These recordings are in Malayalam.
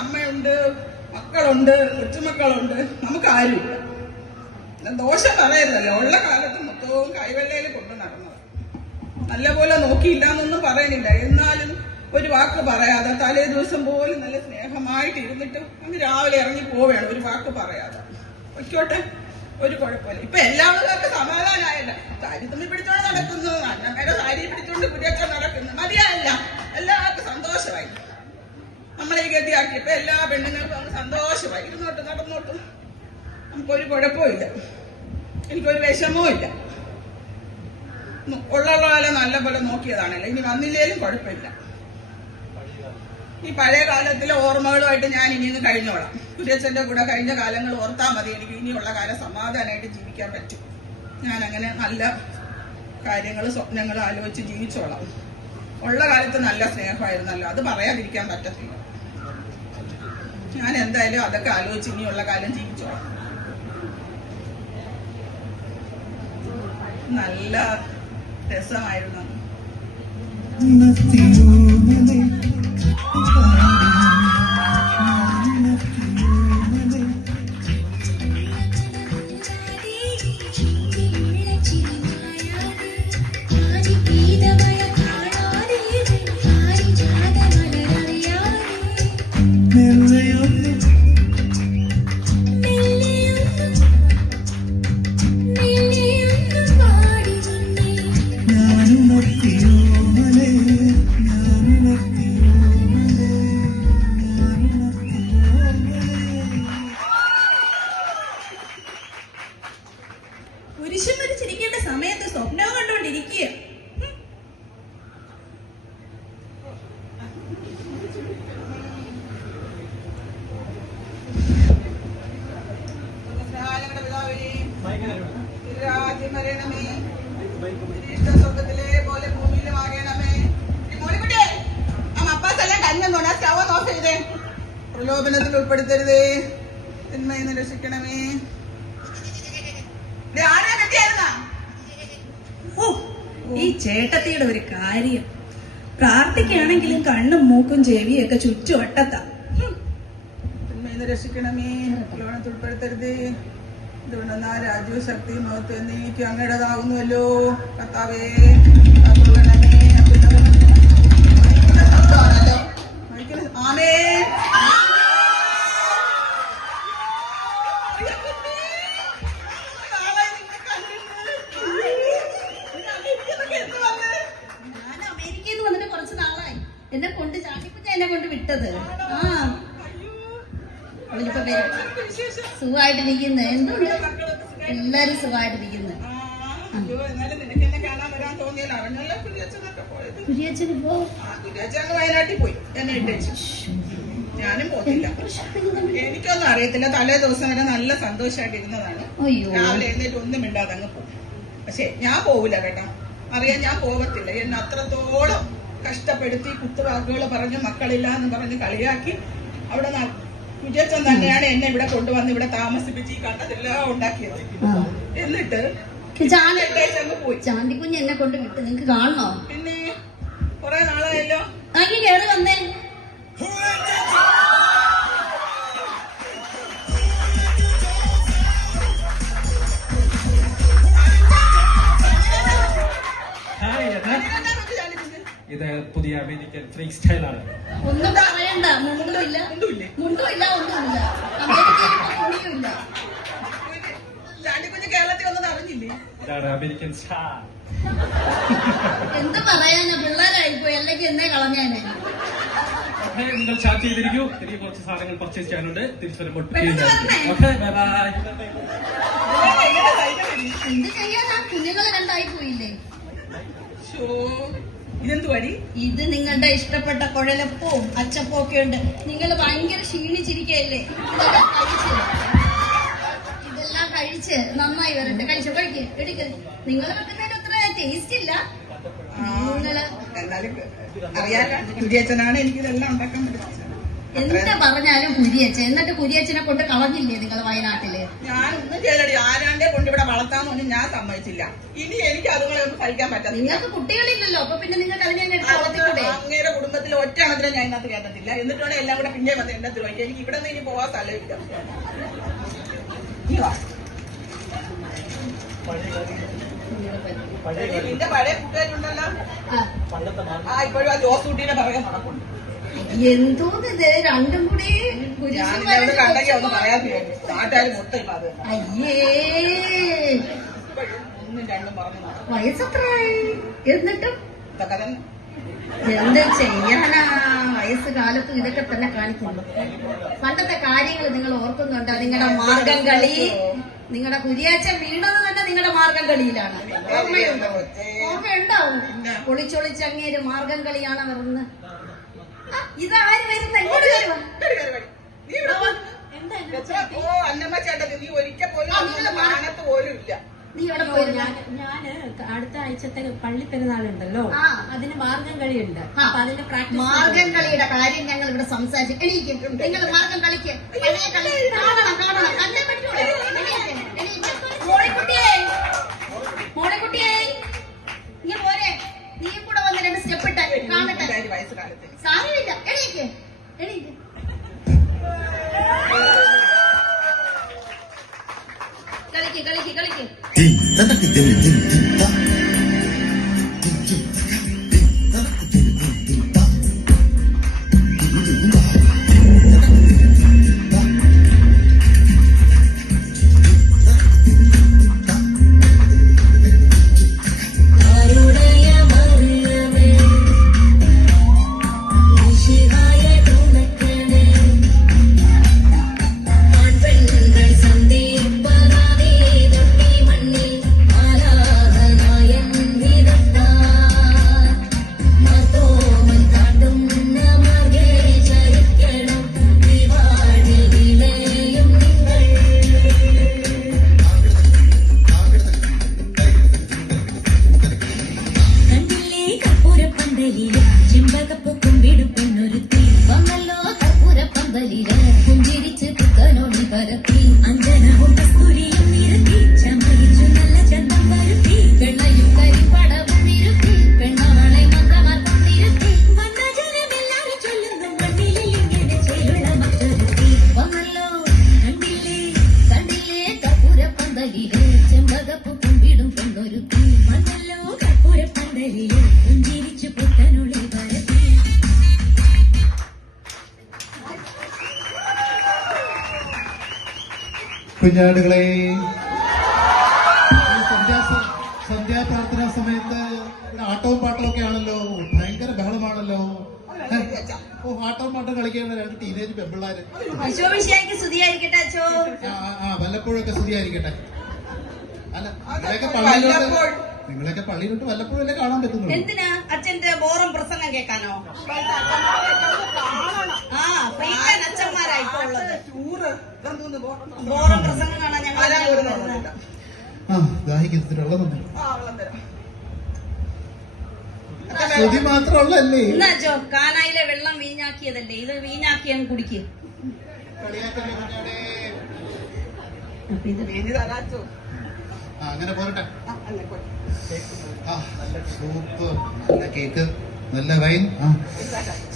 അമ്മയുണ്ട്, മക്കളുണ്ട്, കൊച്ചുമക്കളുണ്ട്, നമുക്ക് ആരുമില്ല. ദോഷം പറയരുതല്ലോ. ഉള്ള കാലത്ത് മൊത്തവും കൈവെള്ളയിൽ കൊണ്ട് നടന്നത്. നല്ലപോലെ നോക്കിയില്ല എന്നൊന്നും പറയുന്നില്ല. എന്നാലും ഒരു വാക്ക് പറയാതെ തലേ ദിവസം പോലും നല്ല സ്നേഹമായിട്ട് ഇരുന്നിട്ട് അങ്ങ് രാവിലെ ഇറങ്ങി പോവുകയാണ്, ഒരു വാക്ക് പറയാതെ. വയ്ക്കോട്ടെ, ഒരു കുഴപ്പമില്ല. ഇപ്പൊ എല്ലാവർക്കും സമാധാനമായല്ല. സാരി തമ്മിൽ പിടിച്ചോണ്ട് നടക്കുന്നു, അന്നമ്മയുടെ സാരി പിടിച്ചോണ്ട് കുടിയൊക്കെ നടക്കുന്നു. മതിയായല്ല, എല്ലാവർക്കും സന്തോഷമായി. നമ്മളെ ഈ ഗതിയാക്കിയപ്പോ എല്ലാ പെണ്ണുങ്ങൾക്കും അങ്ങ് സന്തോഷമായി. ഇരുന്നോട്ട് നടന്നോട്ട്, നമുക്കൊരു കുഴപ്പമില്ല, എനിക്കൊരു വിഷമവും ഇല്ല. ഉള്ള കാലം നല്ലപോലെ നോക്കിയതാണല്ലോ, ഇനി വന്നില്ലേലും കുഴപ്പമില്ല. ഈ പഴയ കാലത്തിലെ ഓർമ്മകളുമായിട്ട് ഞാൻ ഇനിയൊന്ന് കഴിഞ്ഞോളാം. കുര്യച്ചന്റെ കൂടെ കഴിഞ്ഞ കാലങ്ങൾ ഓർത്താൽ മതി, എനിക്ക് ഇനിയുള്ള കാലം സമാധാനമായിട്ട് ജീവിക്കാൻ പറ്റും. ഞാൻ അങ്ങനെ നല്ല കാര്യങ്ങൾ സ്വപ്നങ്ങൾ ആലോചിച്ച് ജീവിച്ചോളാം. ഉള്ള കാലത്ത് നല്ല സ്നേഹമായിരുന്നല്ലോ, അത് പറയാതിരിക്കാൻ പറ്റത്തില്ല. ഞാൻ എന്തായാലും അതൊക്കെ ആലോചിച്ച് ഇനിയുള്ള കാലം ജീവിച്ചോളാം. നല്ല രസമായിരുന്നു. പുരുഷന്മാര് ചിരിക്കേണ്ട സമയത്ത് സ്വപ്നം കണ്ടുകൊണ്ടിരിക്കുക. സ്വർഗത്തിലെ പോലെ ഭൂമിയിലും ആകണമേ. അപ്പാസെല്ലാം കഞ്ഞൊന്നുണ്ട്, സ്റ്റവ് ഓഫ് ചെയ്തേ. പ്രലോഭനത്തിൽ ഉൾപ്പെടുത്തരുതേ, തിന്മയെന്ന് രക്ഷിക്കണമേ. ഈ ചേട്ടത്തിയുടെ ഒരു കാര്യം, പ്രാർത്ഥിക്കുകയാണെങ്കിലും കണ്ണും മൂക്കും ചെവിയൊക്കെ ചുറ്റുവട്ടത്താ. തിന്മയെന്ന് രക്ഷിക്കണമേ, പ്രലോഭനത്തിൽ ഉൾപ്പെടുത്തരുതേ. ഇതുകൊണ്ടെന്നാ രാജ്യവും ശക്തിയും മഹത്വം എന്നേക്കും അങ്ങയുടേതാവുന്നുവല്ലോ. കർത്താവേ, ആമേൻ. ഞാൻ അമേരിക്കയിൽ നിന്ന് വന്നിട്ട് കുറച്ച് നാളായി. എന്നെ കൊണ്ട് ചാണ്ടിപ്പച്ച എന്നെ കൊണ്ട് വിട്ടത്. അവനിപ്പോ സുഖമായിട്ടിരിക്കുന്നു. എന്തുണ്ട്, എല്ലാരും സുഖമായിട്ടിരിക്കുന്നു. കുര്യച്ചൻ ഇപ്പോ വയനാട്ടിൽ പോയി, എന്നെ ഇട്ടു. ഞാനും പോയില്ല, എനിക്കൊന്നും അറിയത്തില്ല. തലേ ദിവസം വരെ നല്ല സന്തോഷമായിട്ട് ഇരുന്നതാണ്. രാവിലെ എഴുന്നേറ്റ് ഒന്നും മിണ്ടാതെ അങ്ങ് പോകും. പക്ഷെ ഞാൻ പോവില്ല കേട്ടോ, അറിയാൻ ഞാൻ പോകത്തില്ല. എന്നെ അത്രത്തോളം കഷ്ടപ്പെടുത്തി കുത്തുവാക്കുകൾ പറഞ്ഞു, മക്കളില്ല എന്ന് പറഞ്ഞ് കളിയാക്കി. അവിടെ വിജയച്ചൻ തന്നെയാണ് എന്നെ ഇവിടെ കൊണ്ടുവന്ന് ഇവിടെ താമസിപ്പിച്ച് ഈ കണ്ടതെല്ലാം ഉണ്ടാക്കിയത്. എന്നിട്ട് പോയി. ചാന്തിക്കുഞ്ഞ് എന്നെ കൊണ്ട് വിട്ട് നിങ്ങൾക്ക് കാണണോ? പിന്നെ കൊറേ നാളായല്ലോ. അങ്ങ് കേറി വന്നേ. ഇത് പുതിയ അമേരിക്കൻ ഫ്രീ സ്റ്റൈലാണ്. ഒന്നും പറയണ്ട, മുണ്ടുമില്ല ഒന്നുമില്ല. കേരളത്തിൽ ഒന്നും അറിഞ്ഞില്ലേ? ഇതാണ് അമേരിക്കൻ സ്റ്റാർ. എന്ത് പറയാനാ, പിള്ളേരായിപ്പോയി, അല്ലെങ്കിൽ എന്നേ കളഞ്ഞാനെ. നിങ്ങൾ ചാറ്റ് ചെയ്തിരിക്കൂ, എനിക്ക് കുറച്ച് സാധനങ്ങൾ പർച്ചേസ് ചെയ്യാനുണ്ട്. തിരിച്ചു വരുമ്പോൾ ഓക്കെ, ബൈ ബൈ. എന്ത് ചെയ്യാനാ, കുഞ്ഞുങ്ങൾ രണ്ടായി പോയില്ലേ. ഇതെന്തു വഴി? ഇത് നിങ്ങളുടെ ഇഷ്ടപ്പെട്ട കുഴലപ്പവും അച്ചപ്പവും ഒക്കെ ഉണ്ട്. നിങ്ങൾ ഭയങ്കര ക്ഷീണിച്ചിരിക്കല്ലേ, ഇതെല്ലാം കഴിച്ച് നന്നായി വരട്ടെ. കഴിക്ക് എടുക്ക്. നിങ്ങൾ വെക്കുന്നതിന് അത്ര ടേസ്റ്റ് ഇല്ല. എന്നാലും അറിയാലോ, വിജയച്ചനാണ് എനിക്കിതെല്ലാം ഉണ്ടാക്കാൻ പറ്റുന്നത്. എന്ത് പറഞ്ഞാലും കുരിയച്ഛൻ, എന്നിട്ട് കുരിയച്ഛനെ കൊണ്ട് കളഞ്ഞില്ലേ നിങ്ങൾ വയനാട്ടില്? ഞാൻ ഒന്നും ചെയ്തടി, ആരാണ്ടെ കൊണ്ട് ഇവിടെ വളർത്താന്നൊന്നും ഞാൻ സമ്മതിച്ചില്ല. ഇനി എനിക്ക് അതുങ്ങളെ ഒന്നും സഹിക്കാൻ പറ്റില്ല. നിങ്ങൾക്ക് കുട്ടികളില്ലല്ലോ, അപ്പൊ പിന്നെ നിങ്ങൾക്ക് അതിനെ എടുത്ത് വളർത്തിക്കൂടെ? അങ്ങയുടെ കുടുംബത്തിൽ ഒറ്റ എണ്ണത്തിനെ ഞാൻ ഇതിനകത്ത് കേട്ടത്തില്ല. എന്നിട്ടാണ് എല്ലാം കൂടെ പിന്നെ വന്ന് എന്നെ തിരുവാക്കി. എനിക്ക് ഇവിടെ നിന്ന് ഇനി പോവാൻ സ്ഥലമില്ല. നീ വാ. നിന്റെ പഴയ കൂട്ടുകാരുണ്ടല്ലോ, ഇപ്പോഴും ആ ജോസ് കുട്ടീനെ പറയാൻ നടക്കുന്നു. എന്തോന്നിത് രണ്ടും കൂടി ഞാനിവിടെ കണ്ടെങ്കിൽ ഒന്ന് പറയാൻ നാട്ടുകാർ മൊത്തം ഇപ്പൊ അത് അയ്യേ, ഒന്നും രണ്ടും പറഞ്ഞു നടക്കും. വയസ്സെത്രയായി? എന്നിട്ടും ഇതൊക്കെ തന്നെ. എന്ത് ചെയ്യാനാ, വയസ്സ് കാലത്തും ഇതൊക്കെ തന്നെ കാണിക്കുന്നു. പണ്ടത്തെ കാര്യങ്ങൾ നിങ്ങൾ ഓർക്കുന്നുണ്ടോ? നിങ്ങളുടെ മാർഗം കളി, നിങ്ങളുടെ കുരിയാച്ചൻ വീണത് തന്നെ നിങ്ങളുടെ മാർഗം കളിയിലാണ്. ഓർമ്മയുണ്ടാവും. ഒളിച്ചൊളിച്ച് അങ്ങേര് മാർഗം കളിയാണ് വരുന്നത്. ഇതാര് വരുന്ന എങ്ങോട്ട് വരുവാ? ഓ അന്നമ്മ ചേട്ടത്തി, നീ ഒരിക്കൽ പോലും മാനത്ത് പോലും ഇല്ല. നീ ഇവിടെ പോയിരുന്ന? ഞാന് അടുത്ത ആഴ്ചത്തെ പള്ളി പെരുന്നാളുണ്ടല്ലോ, അതിന് മാർഗം കളിയുണ്ട്. അപ്പൊ അതിന്റെ പ്രാക്ടീസ്. മാർഗം കളിയുടെ കാര്യം ഞങ്ങൾ ഇവിടെ സംസാരിച്ചു. എണീക്കും, നിങ്ങൾ മാർഗം കളിക്ക്. പഴയ കളി കാണണം, കാണണം, കണ്ടേ പറ്റൂടെ? മോളിക്കുട്ടിയെ, മോളിക്കുട്ടിയെ, നീ പോരെ, നീ കൂടെ വന്ന് രണ്ട് സ്റ്റെപ്പ് ഇട്ട കാണട്ടെ. വയസ്സുകാലത്ത് സാരമില്ല, എണീക്ക്, എണീക്ക്. കളിക്ക്, കളിക്ക്, കളിക്ക്. കുഞ്ഞാടുകളെ, സന്ധ്യാപ്രാർത്ഥനാ സമയത്ത് ഇവിടെ ആട്ടവും പാട്ടവും ഒക്കെ ആണല്ലോ, ഭയങ്കര ബഹളമാണല്ലോ. ഓ, ആട്ടവും പാട്ടവും കളിക്കുന്ന രണ്ട് ടീനേജ് പെമ്പിള്ളാര്. സ്തുതിയായിരിക്കട്ടെ അച്ചോ. വല്ലപ്പോഴൊക്കെ സ്തുതിയായിരിക്കട്ടെ. അല്ല, നിങ്ങളൊക്കെ പള്ളിയിലോട്ട് വല്ലപ്പോഴല്ലേ കാണാൻ പറ്റുന്നുള്ളൂ. എന്തിനാ അച്ഛന്റെ ബോറം പ്രസംഗം കേൾക്കാനോ? അച്ഛന്മാരാ ഇപ്പൊ ഉള്ളത്. ബോറം പ്രസംഗം കാണാൻ ഞങ്ങൾ ദാഹിക്കത്തിലുള്ളതുണ്ട്. സ്തുതി മാത്രമുള്ളല്ലേ? എന്നാച്ചോ, കാനായിലെ വെള്ളം വീഞ്ഞാക്കിയതല്ലേ, ഇത് വീഞ്ഞാക്കി അങ്ങ് കുടിക്ക്. അങ്ങനെ പോരട്ടെ. സൂപ്പർ, നല്ല കേക്ക്, നല്ല വൈൻ.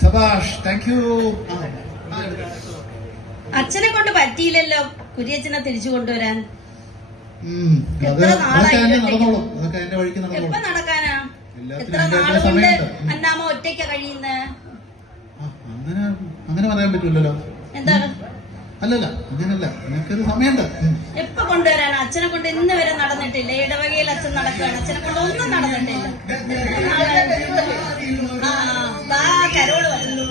Sabash, thank you. അച്ഛനെ കൊണ്ട് പറ്റിയില്ലല്ലോ കുരിയച്ഛനെ തിരിച്ചു കൊണ്ടുവരാൻ. നടന്നോളും, അതൊക്കെ എന്റെ വഴിക്ക് നടന്നോളും. എപ്പ നടക്കാനാ? എത്ര നാളുകൊണ്ട് അന്നാമ ഒറ്റയ്ക്ക കഴിയുന്നേ? അങ്ങനെ പറയാൻ പറ്റൂലല്ലോ. എന്താണ്? അല്ലല്ല, അങ്ങനല്ല, നിനക്കൊരു സമയമുണ്ട്. എപ്പ കൊണ്ടുവരാനാ? അച്ഛനെ കൊണ്ട് ഇന്ന് വരെ നടന്നിട്ടില്ല. ഇടവകയിൽ അച്ഛൻ നടക്കുകയാണ്, അച്ഛനെ കൊണ്ട് ഒന്നും നടന്നിട്ടില്ല. കരോട് വന്നു.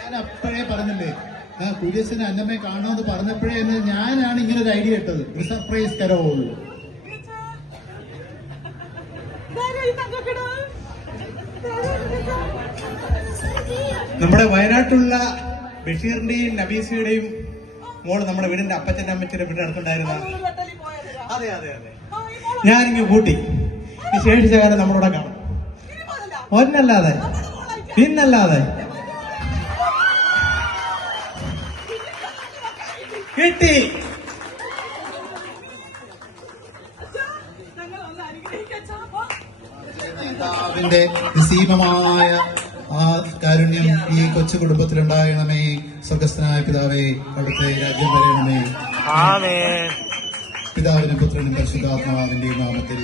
ഞാൻ അപ്പോഴേ പറഞ്ഞില്ലേ, കുര്യച്ചന് അന്നമ്മയെ കാണണമെന്ന് പറഞ്ഞപ്പോഴേ ഞാനാണ് ഇങ്ങനെ ഒരു ഐഡിയ ഇട്ടത്. ഒരു സർപ്രൈസ് കരോൾ. നമ്മുടെ വയനാട്ടിലുള്ള ബഷീറിന്റെയും നബീസയുടെയും മോള് നമ്മുടെ വീടിന്റെ അപ്പച്ചന്റെ അമ്മച്ചിയുടെ വീടിന്റെ അടുത്തുണ്ടായിരുന്ന. അതെ അതെ അതെ, ഞാനിങ്ങ് കൂട്ടി. ഈ ശേഷിച്ച കാലം നമ്മളോട് കാണും. ഒന്നല്ലാതെ പിന്നല്ലാതെ കിട്ടി. നേതാവിന്റെ നിസ്സീമമായ ആ കാരുണ്യം ഈ കൊച്ചു കുടുംബത്തിലുണ്ടാകണമേ. സ്വർഗസ്ഥനായ പിതാവേ, അവിടുത്തെ രാജ്യം വരണമേ. പിതാവിനും പുത്രനും പരിശുദ്ധാത്മാവിന്റെ നാമത്തിൽ.